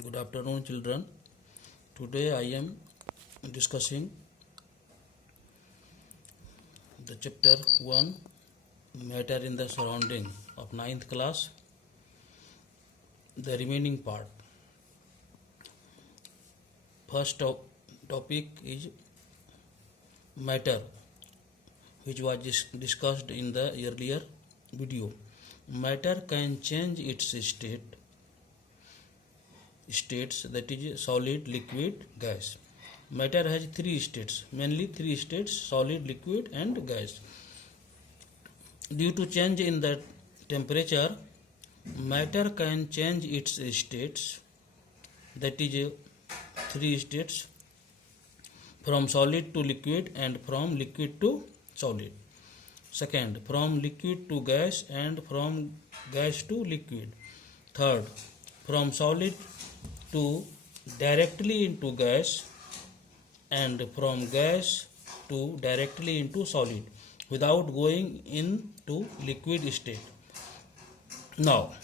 Good afternoon, children. Today I am discussing the chapter 1 Matter in the Surrounding of 9th class, the remaining part. First topic is matter, which was discussed in the earlier video. Matter can change its states, that is solid, liquid, gas. Matter has three states, mainly three states: solid, liquid and gas. Due to change in the temperature, matter can change its states, that is three states, from solid to liquid and from liquid to solid. Second, from liquid to gas and from gas to liquid. Third, from solid to directly into gas and from gas to directly into solid without going into liquid state. Now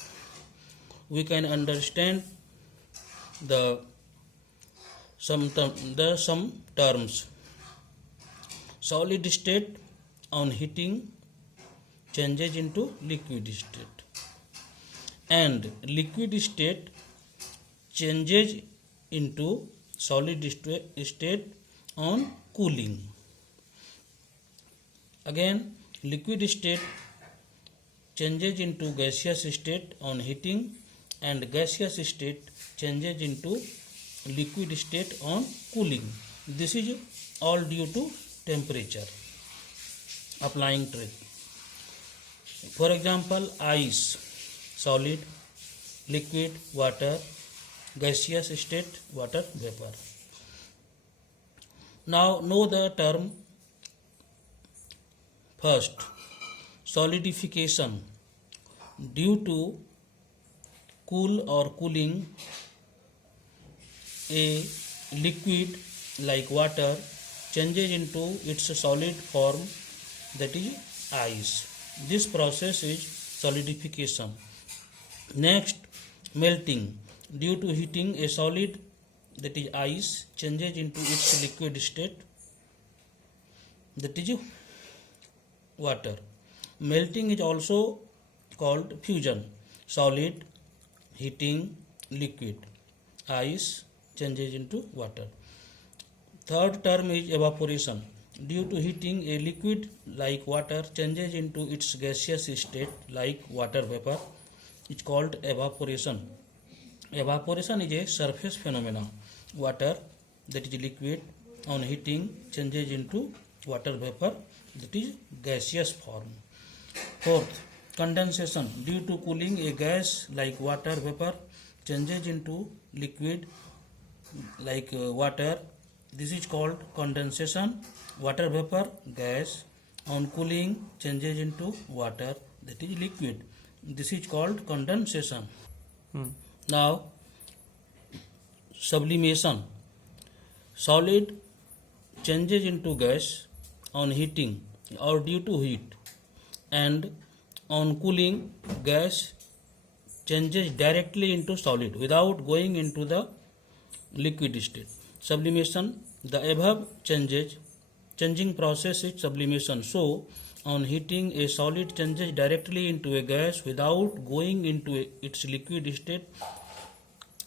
we can understand some terms. Solid state on heating changes into liquid state, and liquid state changes into solid state on cooling. Again, liquid state changes into gaseous state on heating, and gaseous state changes into liquid state on cooling. This is all due to temperature applying trick. For example, ice, solid; liquid, water; gaseous state, water vapor. Now know the term. First, solidification. Due to cool or cooling, a liquid like water changes into its solid form, that is ice. This process is solidification. Next, melting. Due to heating, a solid, that is ice, changes into its liquid state, that is water. Melting is also called fusion. Solid, heating, liquid, ice changes into water. Third term is evaporation. Due to heating, a liquid like water changes into its gaseous state like water vapor. It's called evaporation. Evaporation is a surface phenomena. Water, that is liquid, on heating changes into water vapor, that is gaseous form. Fourth, condensation. Due to cooling, a gas like water vapor changes into liquid like water. This is called condensation. Water vapor, gas, on cooling changes into water, that is liquid. This is called condensation. Now, sublimation. Solid changes into gas on heating or due to heat, and on cooling, gas changes directly into solid without going into the liquid state. Sublimation. The above changing process is sublimation. So, on heating, a solid changes directly into a gas without going into its liquid state,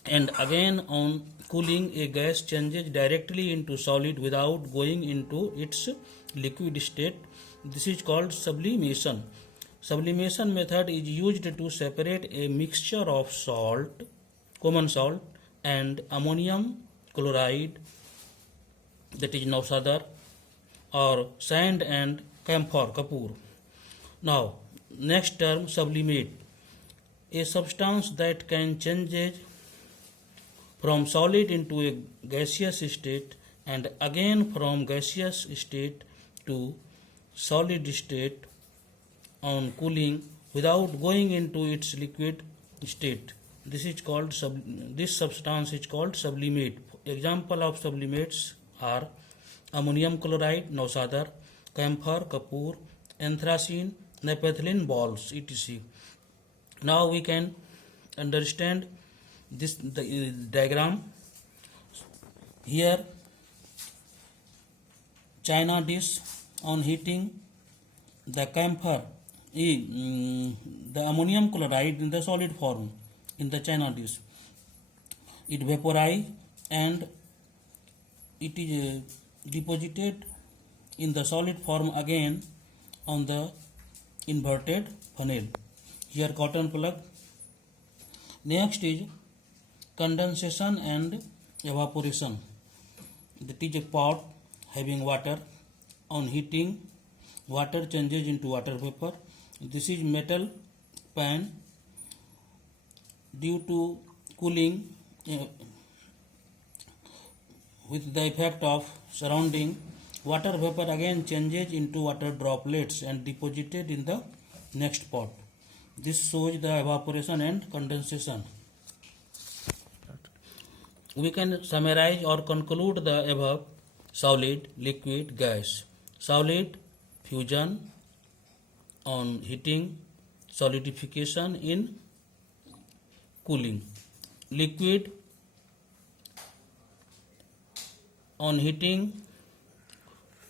and again on cooling, a gas changes directly into solid without going into its liquid state. This is called sublimation. Sublimation method is used to separate a mixture of salt, common salt, and ammonium chloride, that is nausadar, or sand and camphor, kapur. Now, next term, sublimate. A substance that can change from solid into a gaseous state and again from gaseous state to solid state on cooling without going into its liquid state. This substance is called sublimate. Example of sublimates are ammonium chloride, nausadar; camphor, kapur; anthracene, naphthalene balls, etc. Now we can understand this the diagram. Here china dish on heating, the camphor, the ammonium chloride in the solid form in the china dish, it vaporize and it is deposited in the solid form again on the inverted funnel. Here cotton plug. Next is condensation and evaporation. That is a pot having water. On heating, water changes into water vapor. This is metal pan. Due to cooling with the effect of surrounding, water vapor again changes into water droplets and deposited in the next pot. This shows the evaporation and condensation. We can summarize or conclude the above: solid, liquid, gas. Solid, fusion on heating, solidification in cooling. Liquid, on heating,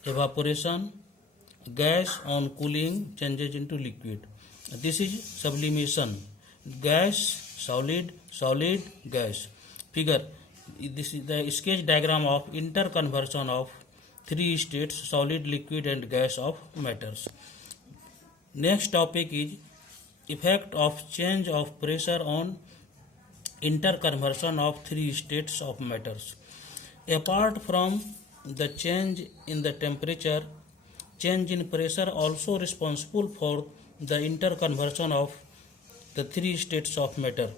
evaporation. Gas on cooling changes into liquid. This is sublimation. Gas, solid, solid, gas. Figure. This is the sketch diagram of interconversion of three states: solid, liquid and gas of matters. Next topic is effect of change of pressure on interconversion of three states of matters. Apart from the change in the temperature, change in pressure also responsible for the interconversion of the three states of matter.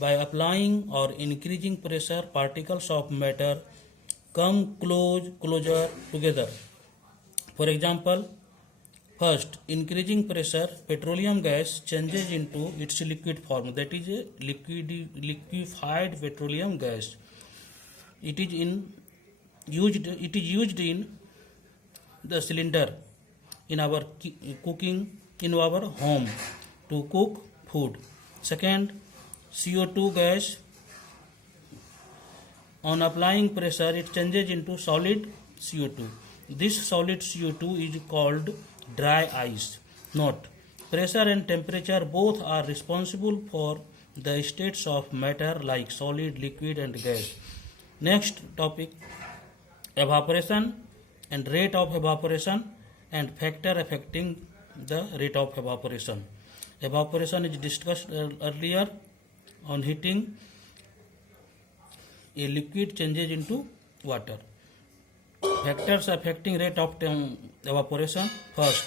By applying or increasing pressure, particles of matter come closer together. For example, first, increasing pressure, petroleum gas changes into its liquid form, that is a liquefied petroleum gas. It is used in the cylinder in our cooking in our home to cook food. Second, CO2 gas, on applying pressure it changes into solid CO2. This solid CO2 is called dry ice. Note, pressure and temperature both are responsible for the states of matter like solid, liquid and gas. Next topic, evaporation and rate of evaporation and factor affecting the rate of evaporation. Evaporation is discussed earlier. On heating, a liquid changes into water. Factors affecting rate of evaporation. First,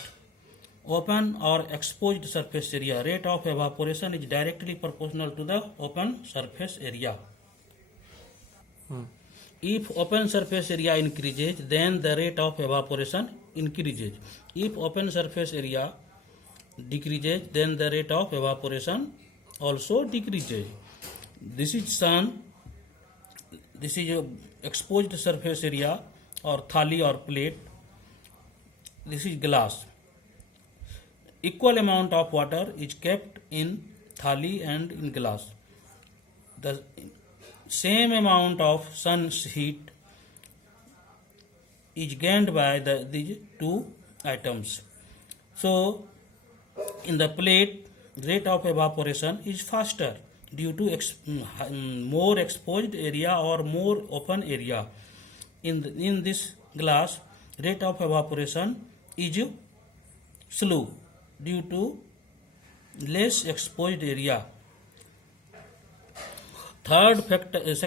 open or exposed surface area. Rate of evaporation is directly proportional to the open surface area. If open surface area increases, then the rate of evaporation increases. If open surface area decreases, then the rate of evaporation also decreases. This is sun. This is a exposed surface area or thali or plate. This is glass. Equal amount of water is kept in thali and in glass. The same amount of sun's heat is gained by these two items. So, in the plate, rate of evaporation is faster due to more exposed area or more open area. In this glass, rate of evaporation is slow due to less exposed area. Second factor is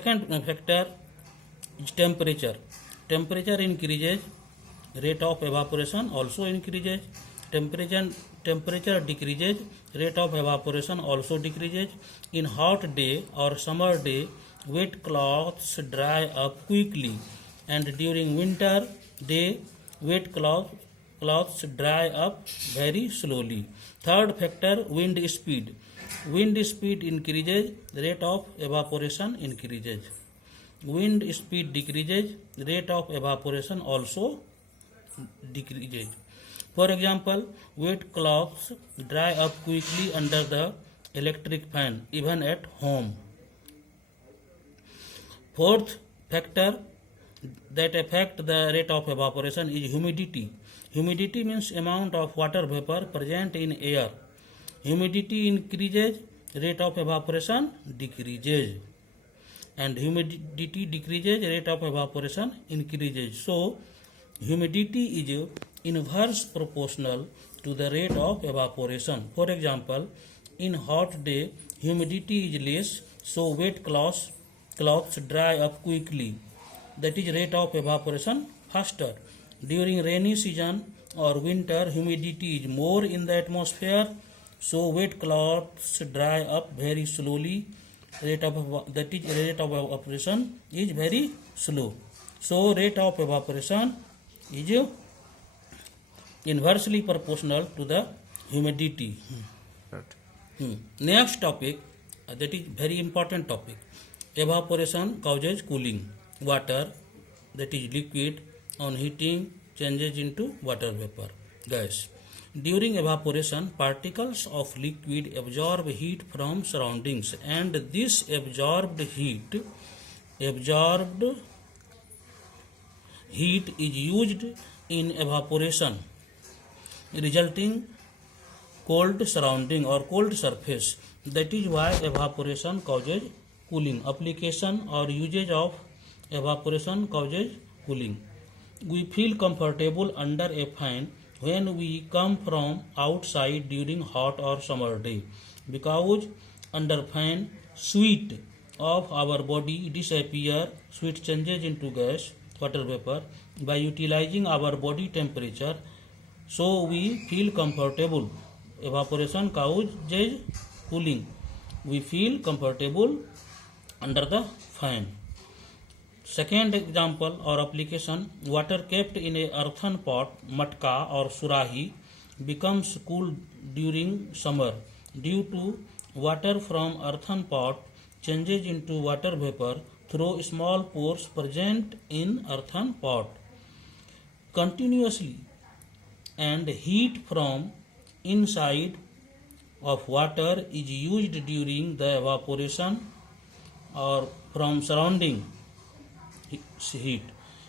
temperature. Temperature increases, rate of evaporation also increases. Temperature decreases, rate of evaporation also decreases. In hot day or summer day, wet cloths dry up quickly, and during winter day, wet cloths dry up very slowly. Third factor, wind speed. Wind speed increases, rate of evaporation increases. Wind speed decreases, rate of evaporation also decreases. For example, wet cloths dry up quickly under the electric fan, even at home. Fourth factor that affect the rate of evaporation is humidity. Humidity means amount of water vapor present in air. Humidity increases, rate of evaporation decreases, and humidity decreases, rate of evaporation increases. So humidity is inverse proportional to the rate of evaporation. For example, in hot day humidity is less, so wet cloths dry up quickly, that is rate of evaporation faster. During rainy season or winter humidity is more in the atmosphere, so wet cloths dry up very slowly, rate of evaporation is very slow. So rate of evaporation is inversely proportional to the humidity. Next topic, that is very important topic. Evaporation causes cooling. Water, that is liquid, on heating changes into water vapor, gas. During evaporation, particles of liquid absorb heat from surroundings, and this absorbed heat is used in evaporation, resulting cold surrounding or cold surface. That is why evaporation causes cooling. Application or usage of evaporation causes cooling. We feel comfortable under a fan when we come from outside during hot or summer day, because under fan sweat of our body disappear. Sweat changes into gas, water vapor, by utilizing our body temperature, so we feel comfortable. Evaporation causes cooling. We feel comfortable under the fan. Second example or application, water kept in a earthen pot, matka or surahi, becomes cool during summer due to water from earthen pot changes into water vapor through small pores present in earthen pot. Continuously, and heat from inside of water is used during the evaporation or from surrounding heat.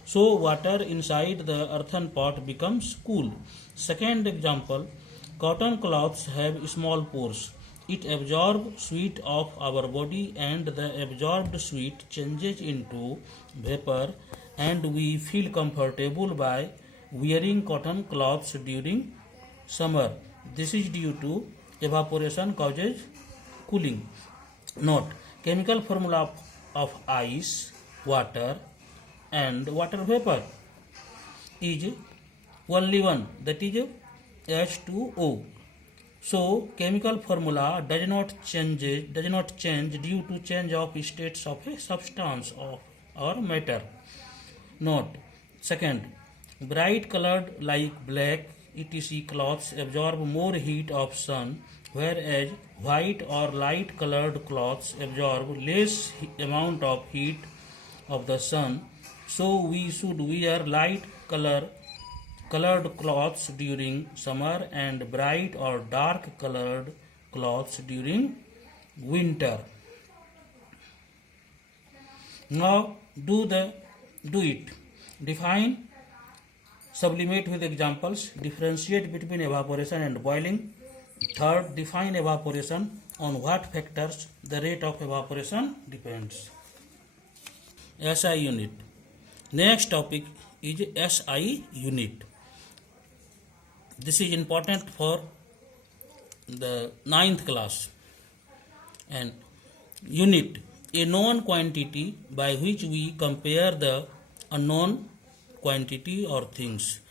So water inside the earthen pot becomes cool. Second example, cotton cloths have small pores. It absorbs sweat of our body, and the absorbed sweat changes into vapor, and we feel comfortable by wearing cotton cloths during summer. This is due to evaporation causes cooling. Note, chemical formula of ice, water and water vapor is only one, that is H2O. So chemical formula does not change due to change of states of a substance or matter. Note, second, bright colored like black etc cloths absorb more heat of sun, whereas white or light colored cloths absorb less amount of heat of the sun. So we should wear light colored cloths during summer and bright or dark colored cloths during winter. Now do it. Define, sublimate with examples, differentiate between evaporation and boiling. Third, define evaporation. On what factors the rate of evaporation depends. SI unit. Next topic is SI unit. This is important for the 9th class. And unit, a known quantity by which we compare the unknown quantity or things.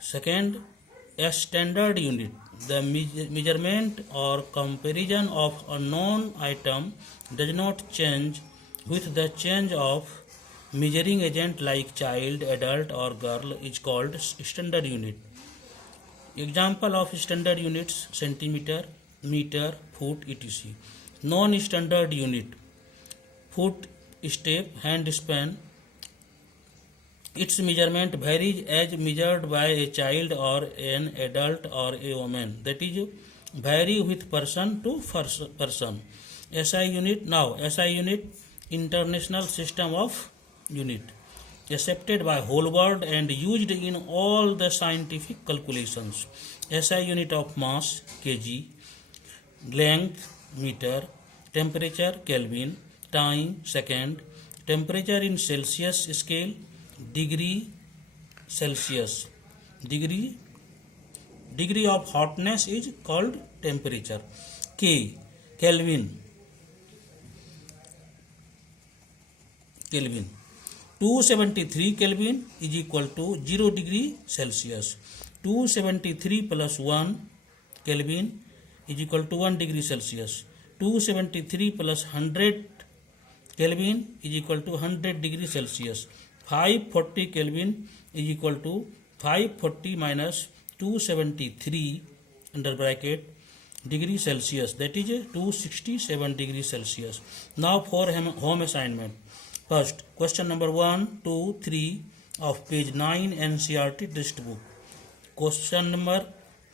Second, a standard unit, the measurement or comparison of a known item does not change with the change of measuring agent like child, adult or girl is called standard unit. Example of standard units: centimeter, meter, foot, etc. Non-standard unit: foot, step, hand span. Its measurement varies as measured by a child or an adult or a woman, that is, vary with person to person. SI unit. Now SI unit, international system of unit, accepted by whole world and used in all the scientific calculations. SI unit of mass kg, length meter, temperature Kelvin, time second, temperature in Celsius scale degree Celsius, degree of hotness is called temperature. K Kelvin 273 Kelvin is equal to 0 degree Celsius. 273 plus 1 Kelvin is equal to 1 degree Celsius. 273 plus 100 Kelvin is equal to 100 degree Celsius. 540 Kelvin is equal to 540 minus 273 under bracket degree Celsius, that is 267 degree Celsius. Now for home assignment. First, question number 1, 2, 3 of page 9 NCERT textbook. Question number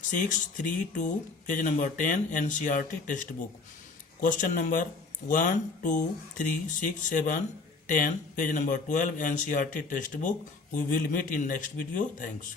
6, 3, 2, page number 10 NCERT textbook. Question number 1, 2, 3, 6, 7, 10, page number 12 NCERT textbook. We will meet in next video. Thanks.